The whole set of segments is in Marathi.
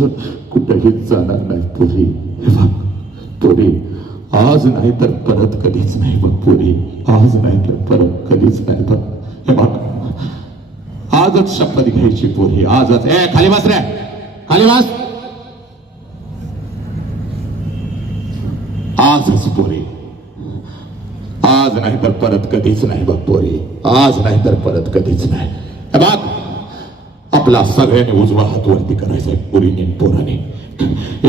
सोडून कुठेही जाणार नाही पुरी हे आज नाही तर परत कधीच नाही बघ पुरी आज नाही तर परत कधीच नाही बघ. हे बघ. आजच शपथ घ्यायची पोरी आजच. ए खाली बस रे. खाली बस. आजच पोरी आज नाही तर परत कधीच नाही बघ पोरी आज नाही तर परत कधीच नाही. बघ. आपला सगळ्यांनी उजवा हात वरती करायचा पोरीने पोराने.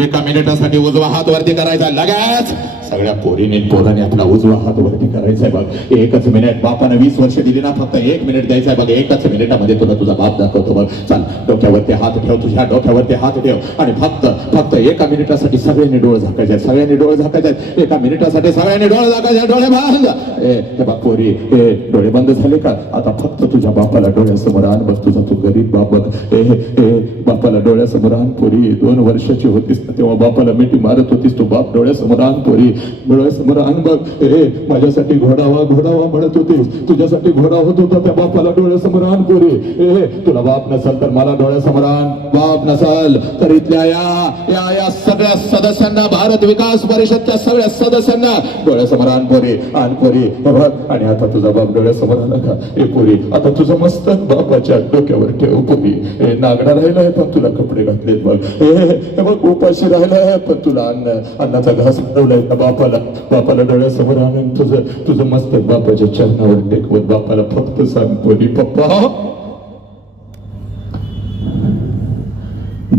एका मिनिटासाठी उजवा हात वरती करायचा लगेच! सगळ्या पोरीने पोराने आपला उजवा हात वरती करायचा आहे बघ. एकच मिनिट बापानं वीस वर्ष दिली ना फक्त एक मिनिट द्यायचा आहे बघ. एकच मिनिटामध्ये तुला तुझा बाप दाखवतो बघ. चाल डोक्यावरती हात ठेव तुझ्या डोक्यावरती हात ठेव. आणि फक्त फक्त एका मिनिटासाठी सगळ्यांनी डोळे झाकायचे सगळ्यांनी डोळे झाकायचे एका मिनिटासाठी सगळ्यांनी डोळे झाकायचे डोळे बंद! ए हे बघ पोरी हे डोळे बंद झाले का? आता फक्त तुझ्या बापाला डोळ्यासमोर आण बघ. तुझा तू गरीब बाप बघ. ए बापाला डोळ्यासमोर आण पोरी दोन वर्षाची होतीस ना तेव्हा बापाला मिठी मारत होतीस तू बाप डोळ्यासमोर आण पोरी डोळ्यासमोर आण बघ. ए माझ्यासाठी घोडावा घोडावा म्हणत होतीस. तुझ्यासाठी घोडा होत होता त्या बापाला डोळ्यासमोर आण पोरी ए तुला बाप नसल तर मला डोळ्यासमोर आण. बाप नसल तर इथल्या या या या सगळ्या सदस्यांना भारत विकास परिषदच्या सगळ्या सदस्यांना डोळ्यासमोर आण पोरी आण पोरी बघ आणि आता तुझा बाप डोळ्यासमोर आला का? ए पोरी आता तुझं मस्तक बापाच्या डोक्यावर ठेव पोरी. ए नागडा आहे पण तुला कपडे घातलेत बघ. हे बघ उपाशी राहिलाय पण तुला अन्न अन्नाचा घास मिळवलाय का बापाला? बापाला डोळ्यासमोर आणून तुझं तुझं मस्त बापाच्या चरणावर टेकवत बापाला फक्त सांग पप्पा.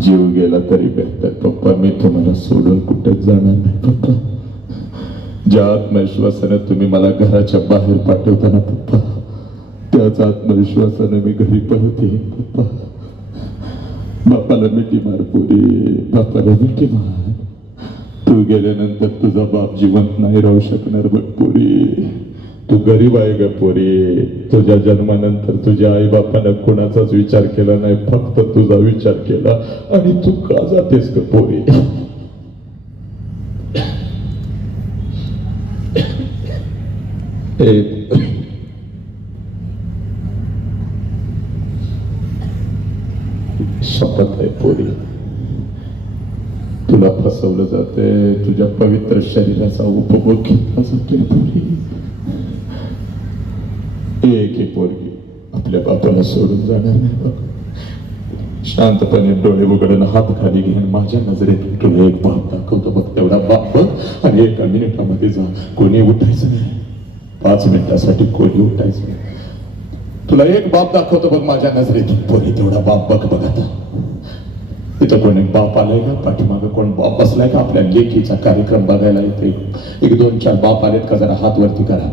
जीव गेला तरी बेहतर पप्पा. मी तुम्हाला सोडून कुठेच जाणार नाही पप्पा. ज्या आत्मविश्वासाने तुम्ही मला घराच्या बाहेर पाठवताना पप्पा त्याच आत्मविश्वासाने मी घरी परत येईन पप्पा. बापाला मिठी मार पुरी. बापाला मिठी मार. तू गेल्यानंतर तुझा बाप जिवंत नाही राहू शकणार बघ पुरी. तू गरीब आहे ग पोरी. तुझ्या जन्मानंतर तुझ्या आई बापानं कोणाचाच विचार केला नाही फक्त तुझा विचार केला. आणि तू का जातेस ग पोरी ए, शपथ आहे पोरी तुला फसवलं ते तुझ्या पवित्र शरीराचा उपभोग घेतला जातोय एक एक पोरगी आपल्या बापाला सोडून जाणार नाही बघ. शांतपणे डोळे उघडून हात खाली घेऊन माझ्या नजरेत तुला एक बाप दाखवतो बघ तेवढा बाप बघ आणि एका मिनिटामध्ये जा. कोणी उठायचं नाही. पाच मिनिटासाठी कोणी उठायचं नाही. तुला एक बाप दाखवतो बघ माझ्या नजरेत. पोरी तेवढा बाप बघ बघ आता. तिथं कोणी बाप आलाय का? पाठीमागं कोण बाप बसलाय का? आपल्या लेखीचा कार्यक्रम बघायला इथे एक दोन चार बाप आलेत का? जरा हात वरती करा.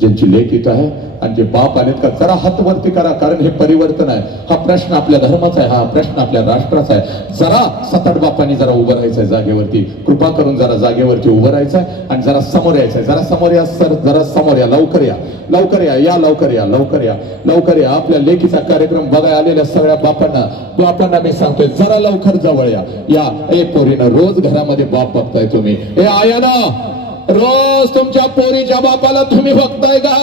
ज्यांची लेख इथं आहे आणि जे बाप आलेत का? जरा हात वरती करा कारण हे परिवर्तन आहे. हा प्रश्न आपल्या धर्माचा आहे हा प्रश्न आपल्या राष्ट्राचा आहे. जरा सतट बापांनी जरा उभं राहायचंय जागेवरती. कृपा करून जरा जागेवरती उभं राहायचंय आणि जरा समोर यायचंय. जरा समोर या सर जरा समोर या लवकर या. लवकर या या लवकर या लवकर या लवकर या. आपल्या लेखीचा कार्यक्रम बघायला आलेल्या सगळ्या बापांना बापांना मी सांगतोय जरा लवकर जवळ या. या ए पोरीनं रोज घरामध्ये बाप बघताय तुम्ही. हे आया ना रोज तुमच्या पोरीच्या बापाला तुम्ही बघताय का?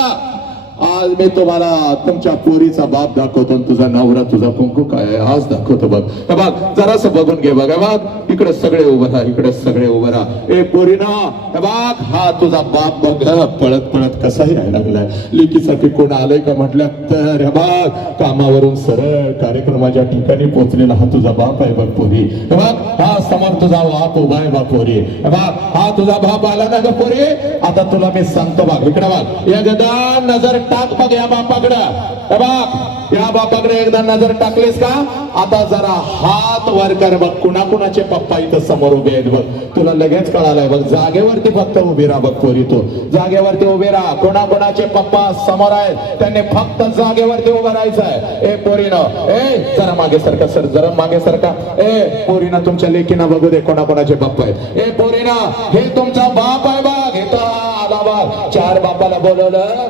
आज मी तुम्हाला तुमच्या पोरीचा बाप दाखवतो तुझा नवरा तुझा कुंकू काय आहे आज दाखवतो बघ. बघ जरास बघून घे बघ. बाग इकडे सगळे उभं राहा इकडे सगळे उभं राहा. ए पोरी ना बाग हा तुझा बाप बघ. पळत पळत कसाही राहायला लागलाय. लिकीसाठी कोण आलंय का म्हटलं तर बाग कामावरून सरळ कार्यक्रमाच्या ठिकाणी पोहोचलेला हा तुझा बाप आहे बघ पोरी. बाग हा समोर तुझा बाप उभा आहे बघ पोरी. बाग हा तुझा बाप आला ना ग पोरी? आता तुला मी सांगतो बाग इकडे बाग या गदा नजर टाक बघ या बापाकडं. बाप या बापाकडे एकदा नजर टाकलेस का? आता जरा हात वर कर बघ कुणाकुणाचे पप्पा इथं समोर उभे आहेत बघ. तुला लगेच कळालंय बघ जागेवरती फक्त उभी राहा बघ पोरी तू. जागेवरती उभी राहा. कोणाकोणाचे पप्पा समोर आहेत त्यांनी फक्त जागेवरती उभं राहायचंय. ए पोरीनं ए जरा मागे सरका सर जरा मागे सरका. ए पोरीनं तुमच्या लेखीनं बघू दे कोणाकोणाचे पप्पा आहेत. ए पोरीनं हे तुमचा बाप आहे बघ. तर आला बघ. चार बापाला बोलवलं.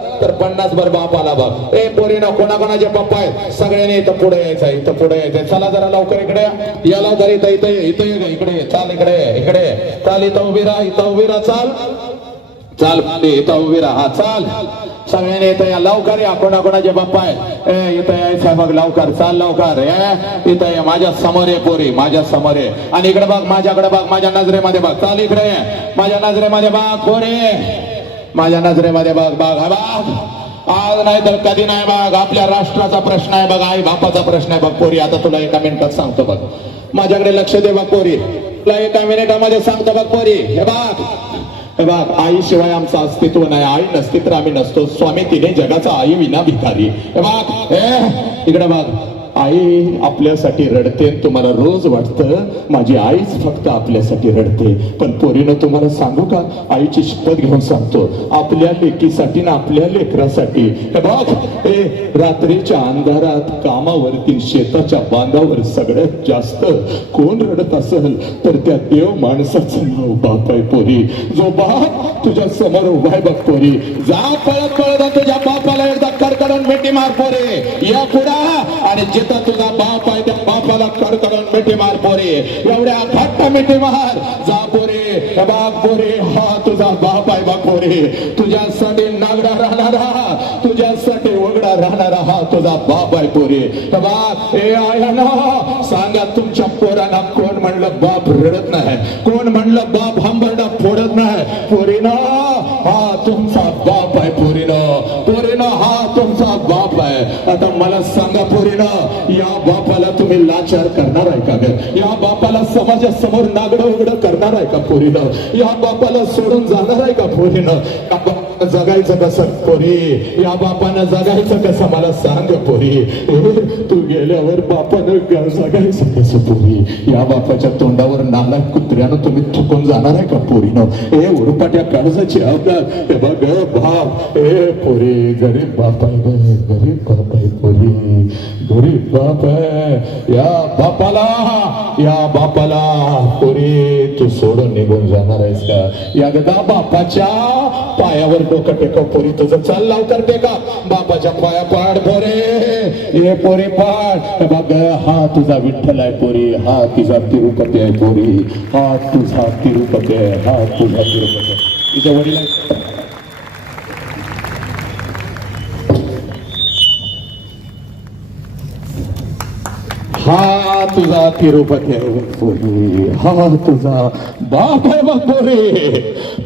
पन्नास भर बाप आला बाप ए पोरीनं कोणाकोणाचे पप्पा आहेत. सगळ्यांनी इथं पुढे यायचं इथं पुढे यायचंय चला जरा लवकर इकडे या. या लवकर इथं इथं इथं ये ग, इकडे चाल इकडे इकडे चाल इथं उभी राहा इथं उभी राहा. चाल. चाल इथं उभी राहा. हा, चाल. सगळ्यांनी इथं या. लवकर या. कोणाकोणाचे बाप्पा आहे ए इथं या बघ लवकर. चाल लवकर. ए इथं या. माझ्यासमोर ये पोरी. माझ्यासमोर आहे आणि इकडे बघ माझ्याकडे बघ माझ्या नजरेमध्ये बघ. चाल इकडे माझ्या नजरेमध्ये बघ पोरी. माझ्या नजरेमध्ये बघ बघ हा बघ. आज नाही तर कधी नाही बघ आपल्या राष्ट्राचा प्रश्न आहे बघ आई बापाचा प्रश्न आहे बघ पोरी. आता तुला एका मिनिटात सांगतो बघ. माझ्याकडे लक्ष दे बघ पोरी. तुला एका मिनिटामध्ये सांगतो बघ पोरी. हे बघ हे बघ आई शिवाय आमचं अस्तित्व नाही. आई नसती तर आम्ही नसतो. स्वामी तिने जगाचा आई विना भिकारी. हे बघ हे इकडे बघ. आई आपल्यासाठी रडते तुम्हाला रोज वाटतं माझी आईच फक्त आपल्यासाठी रडते. पण पोरीनं तुम्हाला सांगू का? आईची शपथ घेऊन सांगतो. आपल्या लेकीसाठी ना आपल्या लेकरासाठी. बघ ए रात्रीच्या अंधारात कामावरती शेताच्या बांधावर सगळ्यात जास्त कोण रडत असेल तर त्या देव माणसाचं नाव बाप आहे पोरी. जो बाप तुझ्या समोर उभा आहे बघ पोरी. जा पळत पळत तुझ्या बापाला मिठी मार पोरे या पुढा आणि जिथं तुझा बाप आहे त्या बापाला कडकडून मिठी मार पोरे एवढ्या घट्ट मिठी मार जा पोरे हे बघ पोरे. हा तुझा बाप आहे बघ पोरे. तुझ्यासाठी नागडा राहणारा. तुझ्यासाठी वगडा राहणारा हा तुझा बाप आहे पोरे. हे ए आया ना सांगा तुमच्या पोरांना कोण म्हणलं बाप रडत नाही? कोण म्हणलं बाप हंबरडा फोडत नाही पोरीना हा तुमचा बाप आहे पोरीनं. पोरीनं हा तुमचा बाप आहे. आता मला सांगा पोरीनं या बापाला तुम्ही लाचार करणार आहे का ग? या बापाला समाजासमोर नागडं उघडं करणार आहे का पोरीनं? या बापाला सोडून जाणार आहे का पोरीनं? का जगायचं कसं पोरी? या बापानं जगायचं कसं? मला सांग पोरी. तू गेल्यावर बापानं जगायचं कसं पोरी? या बापाच्या तोंडावर नाला कुत्र्यानं तुम्ही थुकून जाणार आहे का पोरीनं? ए उरपाट्या काळजाची आपल्यात हे बघ बाप ए पोरी गरीब बाप आहे गरीब बाप आहे पोरी. गरीब बाप या बापाला या बापाला पोरी तू सोडून निघून जाणार आहेस का? एकदा बापाच्या पायावर डोकं टेकव पोरी तुझं चाल लावकर टेका. बापाच्या पाया पाड पोरे. ये पोरी पाड. हे बघ हा तुझा विठ्ठल आहे पोरी. हा तुझा तिरुपती आहे पोरी. हा तुझा तिरुपती आहे. हा तुझा तिरुपती आहे. तुझ्या वडील हा तुझा तिरुपती आहे हा तुझा बाप आहे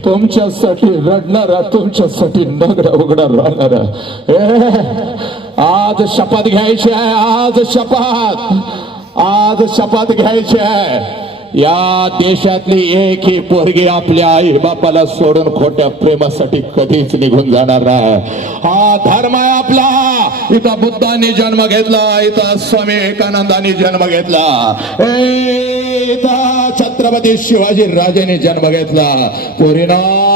तुमच्यासाठी रडणारा तुमच्यासाठी नगडा उघडा राहणारा. आज शपथ घ्यायची आहे आज शपथ. आज शपथ घ्यायची आहे. या देशातली एक ही पोरगी आपल्या आई बापाला सोडून खोट्या प्रेमासाठी कधीच निघून जाणार नाही. हा धर्म आहे आपला. इथं बुद्धांनी जन्म घेतला इथं स्वामी विवेकानंदांनी जन्म घेतला. ए इथं छत्रपती शिवाजी राजेने जन्म घेतला. पोरीना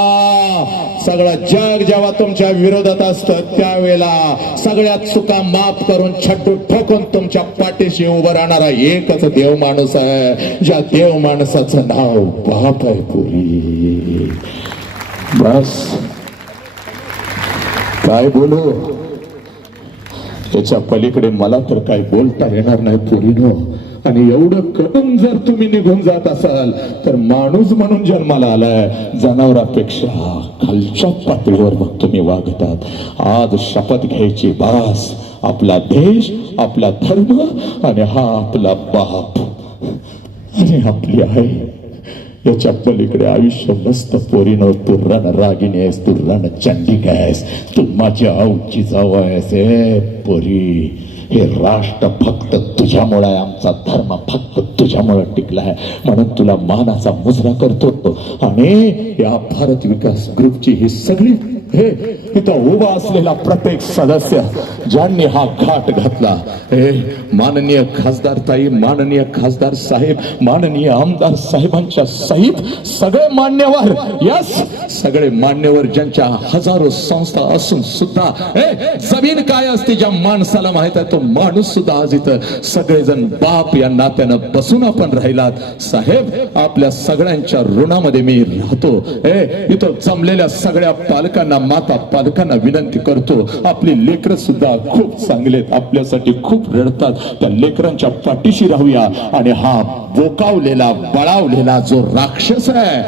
सगळं जग जेव्हा तुमच्या विरोधात असतं त्यावेळेला सगळ्या चुका माफ करून छड्डू ठोकून तुमच्या पाठीशी उभं राहणारा एकच देव माणूस आहे ज्या देव माणसाचं नाव बाप आहे पुरी. बस. काय बोलू? त्याच्या पलीकडे मला तर काही बोलता येणार नाही पुरीनो. आणि एवढं करून जर तुम्ही निघून जात असाल तर माणूस म्हणून जन्माला आलाय. जनावरापेक्षा खालच्या पातळीवर मग तुम्ही वागतात. आज शपथ घ्यायची बास. आपला देश आपला धर्म आणि हा आपला बाप. आणि आपली आई. याच्या पलीकडे आयुष्य मस्त पोरीनं तू रण रागिणी आहेस तू रण चंडिका आहेस. तू माझ्या आऊची जाऊ आहेस ए पोरी. हे राष्ट्र फक्त तुझ्यामुळे आहे आमचा धर्म फक्त तुझ्यामुळे टिकला आहे. म्हणून तुला मानाचा मुजरा करतो. आणि या भारत विकास ग्रुपची ही सगळी हे इथं उभा असलेला प्रत्येक सदस्य ज्यांनी हा घाट घातला हे माननीय खासदार ताई माननीय खासदार साहेब माननीय आमदार साहेबांच्या सहित सगळे मान्यवर यस सगळे मान्यवर ज्यांच्या हजारो संस्था असून सुद्धा जमीन काय असते ज्या माणसाला माहीत आहे तो माणूस सुद्धा आज इथं सगळेजण बाप या नात्यानं बसून आपण राहिलात. साहेब आपल्या सगळ्यांच्या ऋणामध्ये मी राहतो. हे इथं जमलेल्या सगळ्या पालकांना त्यांना माता पालकांना विनंती करतो. आपले लेकर सुद्धा खूप चांगले आपल्यासाठी खूप रडतात. त्या लेकरांच्या पाठीशी राहूया. आणि हा बोकावलेला बळावलेला जो राक्षस आहे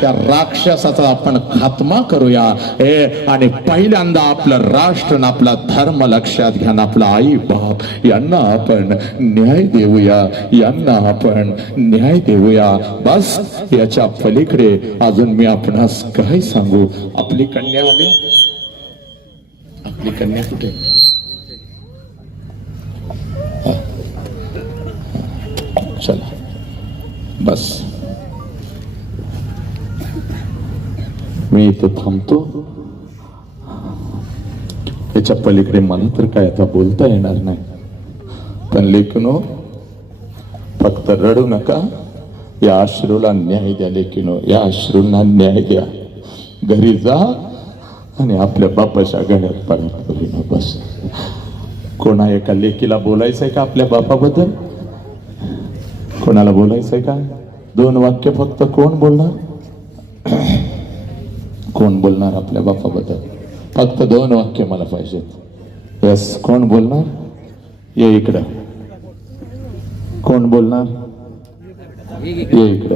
त्या राक्षसाचा आपण खात्मा करूया. ए आणि पहिल्यांदा आपलं राष्ट्र आणि आपला धर्म लक्षात घ्या आपला आई बाप. यांना आपण न्याय देऊया. यांना आपण न्याय देऊया. बस याच्या पलीकडे अजून मी आपणास काय सांगू. आपली कन्या आली आपली कन्या कुठे? चला. बस. मी इथं थांबतो. याच्या पलीकडे मला तर काय आता बोलता येणार नाही. पण लेखनो फक्त रडू नका. या अश्रूला न्याय द्या लेखिनो. या अश्रूंना न्याय द्या. घरी जा आणि आपल्या बापाच्या गळ्यात पडा करू बस कोणा एका लेकीला बोलायचंय का आपल्या बापाबद्दल? कोणाला बोलायचंय का? दोन वाक्य फक्त कोण बोलणार? कोण बोलणार आपल्या बापाबद्दल? फक्त दोन वाक्य मला पाहिजेत. यस कोण बोलणार? ये इकडं. कोण बोलणार? ये इकडं.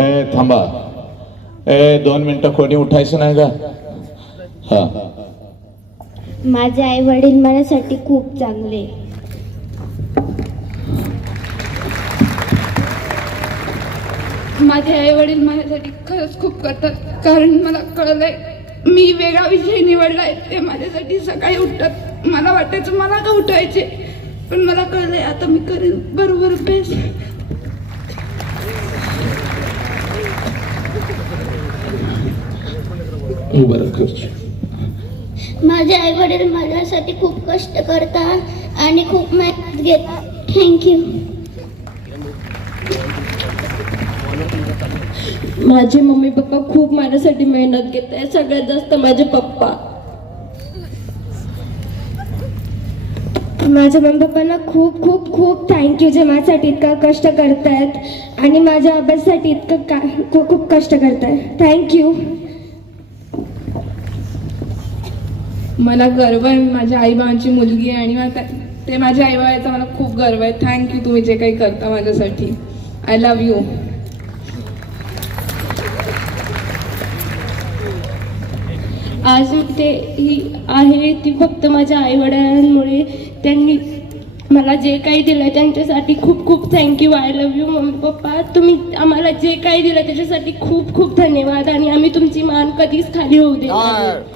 ए थांबा. ए दोन मिनिटं कोणी उठायचं नाही का? हा. माझे आई वडील माझ्यासाठी खूप चांगले. माझे आई वडील माझ्यासाठी खरंच खूप करतात. कारण मला कळलंय मी वेगळा विषय निवडलाय. ते माझ्यासाठी सकाळी उठतात. मला वाटायचं मला का उठायचे? पण मला कळलंय आता मी करेन. बरोबर अभ्यास माझे आई वडील माझ्यासाठी खूप कष्ट करतात आणि खूप मेहनत घेतात. थँक्यू माझे मम्मी पप्पा खूप माझ्यासाठी मेहनत घेत आहे सगळ्यात जास्त माझे पप्पा. माझ्या मम्मी पप्पांना खूप खूप खूप थँक्यू जे माझ्यासाठी इतका कष्ट करतायत आणि माझ्या अभ्यासासाठी इतकं का खूप खूप कष्ट करतायत. थँक्यू मला गर्व आहे माझ्या आईबाबांची मुलगी आहे आणि मला ते माझ्या आईबाबाचा मला खूप गर्व आहे. थँक्यू तुम्ही जे काही करता माझ्यासाठी. आय लव्ह यू आज ते ही आहे ती फक्त माझ्या आईवडिलांमुळे. त्यांनी मला जे काही दिलं त्यांच्यासाठी खूप खूप thank you I love you mummy papa. तुम्ही आम्हाला जे काही दिलं त्याच्यासाठी खूप खूप धन्यवाद. आणि आम्ही तुमची मान कधीच खाली होऊ देणार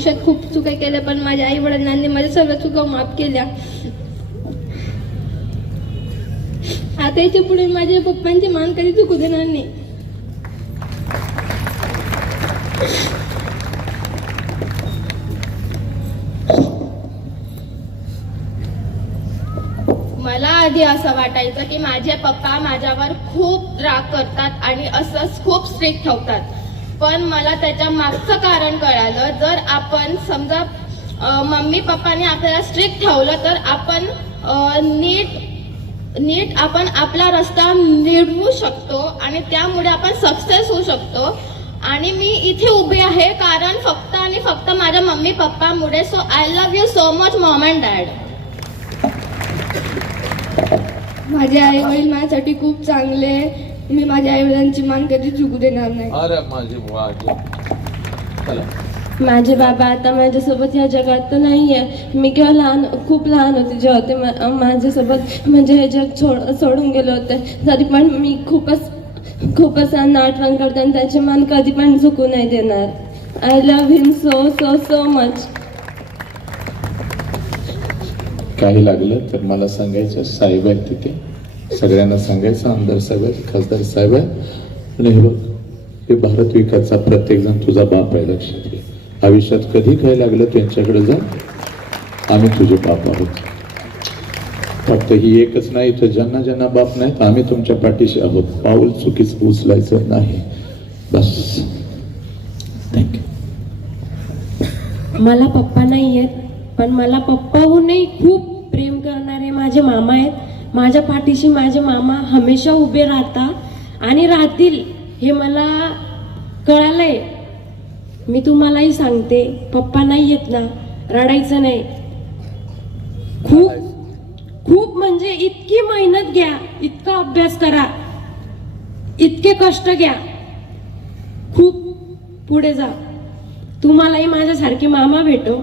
आयुष्यात खूप चुका केल्या पण माझ्या आई वडिलांनी माझ्या सर्व चुका माफ केल्या. आता याच्यापुढे माझ्या पप्पांची मान कधी चुकू देणार नाही. मला आधी असं वाटायचं की माझे पप्पा माझ्यावर खूप राग करतात आणि असंच खूप स्ट्रिक्ट ठेवतात. पण मला त्याच्या मागचं कारण कळालं. जर आपण समजा मम्मी पप्पाने आपल्याला स्ट्रिक्ट ठेवलं तर आपण नीट नीट आपण आपला रस्ता निवडू शकतो आणि त्यामुळे आपण सक्सेस होऊ शकतो. आणि मी इथे उभी आहे कारण फक्त आणि फक्त माझ्या mummy पप्पामुळे. So I love you so much mom and dad माझे आई वडील माझ्यासाठी खूप चांगले आहे. मी माझ्या आई वडिलांची मान कधी चुकू देणार नाही. अरे माझे माझे बाबा आता माझ्यासोबत या जगात तर नाही आहे मी केव्हा लहान खूप लहान होते जेव्हा ते मा- माझ्यासोबत म्हणजे हे जग सोड सोडून गेले होते. तरी पण मी खूपच खूपच त्यांना आठवण करते आणि त्याची मान कधी पण चुकू नाही देणार. I love him so so so much काही लागलं तर मला सांगायचं साहेब आहेत तिथे. सगळ्यांना सांगायचं आमदार साहेब आहेत खासदार साहेब आहेत. आणि हे बघ हे भारत विकासचा प्रत्येक जण तुझा बाप आहे लक्षात घे. आयुष्यात कधी काय लागलं त्यांच्याकडे जा आम्ही तुझे बाप आहोत. फक्त ही एकच नाही तर ज्यांना ज्यांना बाप नाहीत आम्ही तुमच्या पाठीशी आहोत. पाऊल चुकीच उचलायचं नाही. बस. थँक्यू मला पप्पा नाही आहेत पण मला पप्पाहूनही खूप प्रेम करणारे माझे मामा आहेत. माझ्या पाठीशी माझे मामा हमेशा उभे राहतात आणि राहतील हे मला कळालंय. मी तुम्हालाही सांगते पप्पा नाही येत ना रडायचं नाही. खूप खूप म्हणजे इतकी मेहनत घ्या इतका अभ्यास करा इतके कष्ट घ्या. खूप पुढे जा. तुम्हालाही माझ्यासारखे मामा भेटो.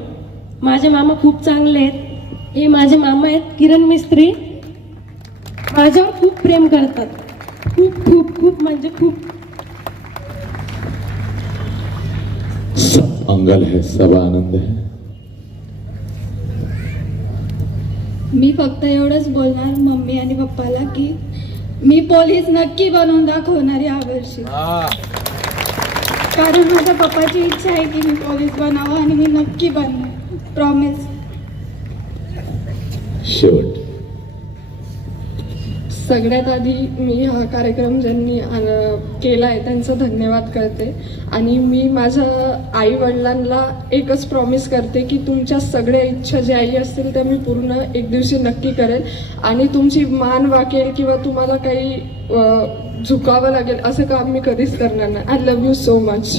माझे मामा खूप चांगले आहेत. हे माझे मामा आहेत किरण मिस्त्री. माझ्यावर खूप प्रेम करतात. खूप खूप खूप म्हणजे खूप. सब मंगल है सब आनंद है। मी फक्त एवढंच बोलणार मम्मी आणि पप्पाला की मी पोलीस नक्की बनवून दाखवणार या वर्षी. कारण माझ्या पप्पाची इच्छा आहे की मी पोलीस बनावं आणि मी नक्की बनणार. प्रॉमिस शेवट. सगळ्यात आधी मी हा कार्यक्रम ज्यांनी केला आहे त्यांचं धन्यवाद करते. आणि मी माझ्या आई वडिलांना एकच प्रॉमिस करते की तुमच्या सगळ्या इच्छा ज्या आई असतील त्या मी पूर्ण एक दिवशी नक्की करेल. आणि तुमची मान वाकेल किंवा तुम्हाला काही झुकावं लागेल असं काम मी कधीच करणार नाही. I love you so much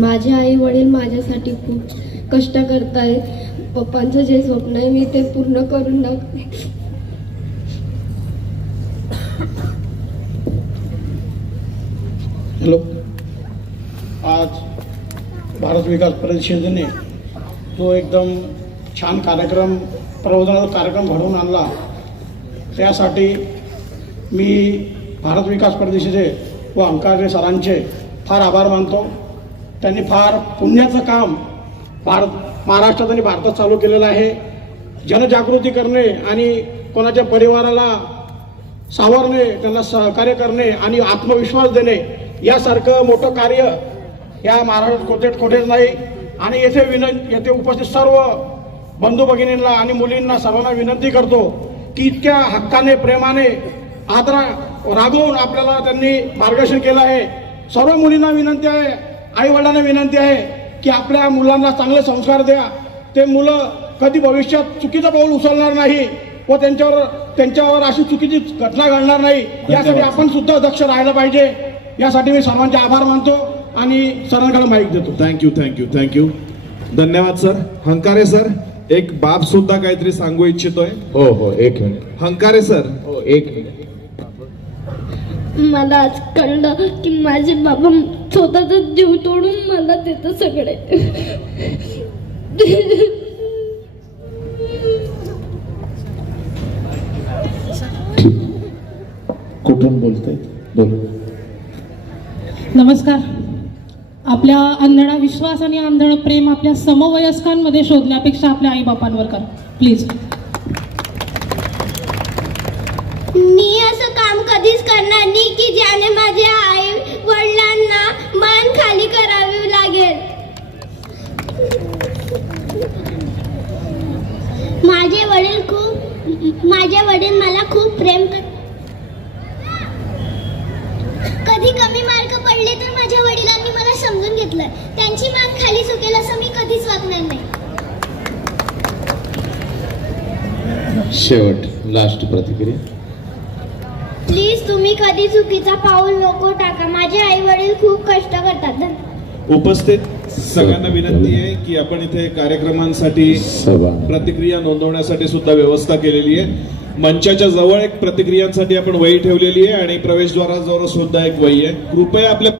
माझे आई वडील माझ्यासाठी खूप कष्ट करतायत. पप्पांचं जे स्वप्न आहे मी ते पूर्ण करून दाखवे हॅलो. आज भारत विकास परिषदेने जो एकदम छान कार्यक्रम प्रबोधनाचा कार्यक्रम घडवून आणला त्यासाठी मी भारत विकास परिषदेचे व अंकारे सरांचे फार आभार मानतो. त्यांनी फार पुण्याचं काम भारत महाराष्ट्रात आणि भारतात चालू केलेलं आहे. जनजागृती करणे आणि कोणाच्या परिवाराला सावरणे त्यांना सहकार्य करणे आणि आत्मविश्वास देणे यासारखं मोठं कार्य या महाराष्ट्रात कोठेच कोठेच नाही. आणि येथे विनं येथे उपस्थित सर्व बंधू भगिनींना आणि मुलींना सर्वांना विनंती करतो की इतक्या हक्काने प्रेमाने आदरा रागवून आपल्याला त्यांनी मार्गदर्शन केलं आहे. सर्व मुलींना विनंती आहे. आई वडिलांना विनंती आहे की आपल्या मुलांना चांगले संस्कार द्या. ते मुलं कधी भविष्यात चुकीचं पाऊल उचलणार नाही व त्यांच्यावर त्यांच्यावर अशी चुकीची घटना घडणार नाही. यासाठी आपण सुद्धा दक्ष राहायला पाहिजे. यासाठी मी सर्वांचे आभार मानतो आणि सरांकडे माहीत देतो. Thank you thank you thank you धन्यवाद सर. हंकारे सर एक बाप सुद्धा काहीतरी सांगू इच्छितोय. हो हो एक मिनिट. हंकारे सर. हो एक मिनिट. मला आज कळलं की माझे बाबा स्वतःचा जीव तोडून मला देतं सगळे. कुठून बोलतायत बोल. नमस्कार. आपल्या आंधळा विश्वास आणि आंधळ प्रेम आपल्या समवयस्कांमध्ये शोधण्यापेक्षा आपल्या आईबापांवर करा. प्लीज मी असं काम कधीच करणार नाही की ज्याने माझ्या आई खाली करावी लागेल. माझे वडील खूप माझे वडील मला खूप प्रेम कधी कमी मार्क पडले तर माझ्या वडिलांनी मला समजून घेतलं. त्यांची मान खाली चुकेल असं मी कधीच वागणार नाही. शेवट लास्ट प्रतिक्रिया. प्लीज तुम्ही कधी चुकीचा पाऊल नको माझे आई वडील खूप कष्ट करतात उपस्थित सगळ्यांना विनंती आहे की आपण इथे कार्यक्रमांसाठी प्रतिक्रिया नोंदवण्यासाठी सुद्धा व्यवस्था केलेली आहे. मंचाच्या जवळ एक प्रतिक्रियांसाठी आपण वही ठेवलेली आहे आणि प्रवेशद्वाराजवळ सुद्धा एक वही आहे. कृपया आपल्या